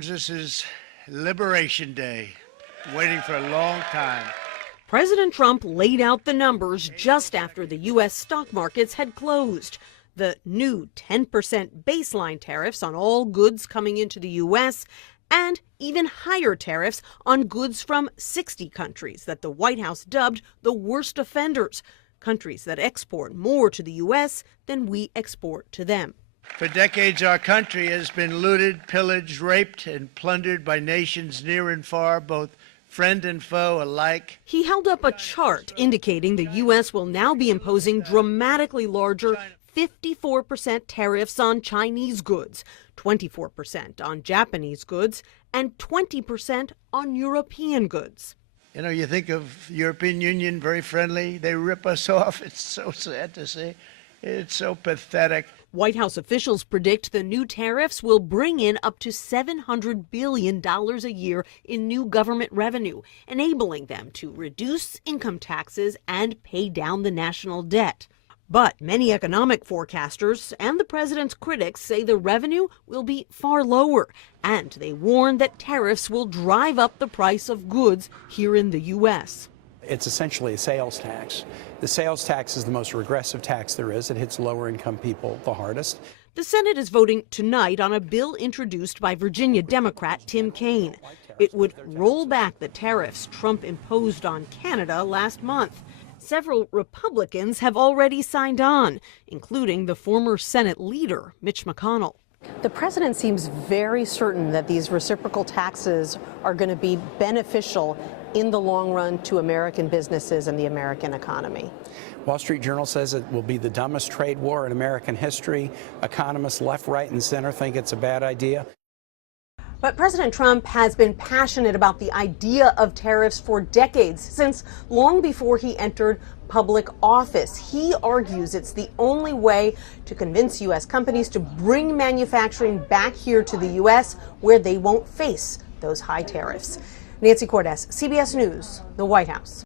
This is Liberation Day, waiting for a long time. President Trump laid out the numbers just after the U.S. stock markets had closed. The new 10% baseline tariffs on all goods coming into the U.S. and even higher tariffs on goods from 60 countries that the White House dubbed the worst offenders, countries that export more to the U.S. than we export to them. For decades, our country has been looted, pillaged, raped, and plundered by nations near and far, both friend and foe alike. He held up a chart indicating the U.S. will now be imposing dramatically larger 54% tariffs on Chinese goods, 24% on Japanese goods, and 20% on European goods. You know, you think of the European Union, very friendly. They rip us off. It's so sad to see. It's so pathetic. White House officials predict the new tariffs will bring in up to $700 billion a year in new government revenue, enabling them to reduce income taxes and pay down the national debt. But many economic forecasters and the president's critics say the revenue will be far lower, and they warn that tariffs will drive up the price of goods here in the U.S. It's essentially a sales tax. The sales tax is the most regressive tax there is. It hits lower income people the hardest. The Senate is voting tonight on a bill introduced by Virginia Democrat Tim Kaine. It would roll back the tariffs Trump imposed on Canada last month. Several Republicans have already signed on, including the former Senate leader, Mitch McConnell. The president seems very certain that these reciprocal taxes are going to be beneficial in the long run to American businesses and the American economy. Wall Street Journal says it will be the dumbest trade war in American history. Economists left, right, and center think it's a bad idea. But President Trump has been passionate about the idea of tariffs for decades, since long before he entered public office. He argues it's the only way to convince U.S. companies to bring manufacturing back here to the U.S. where they won't face those high tariffs. Nancy Cordes, CBS News, the White House.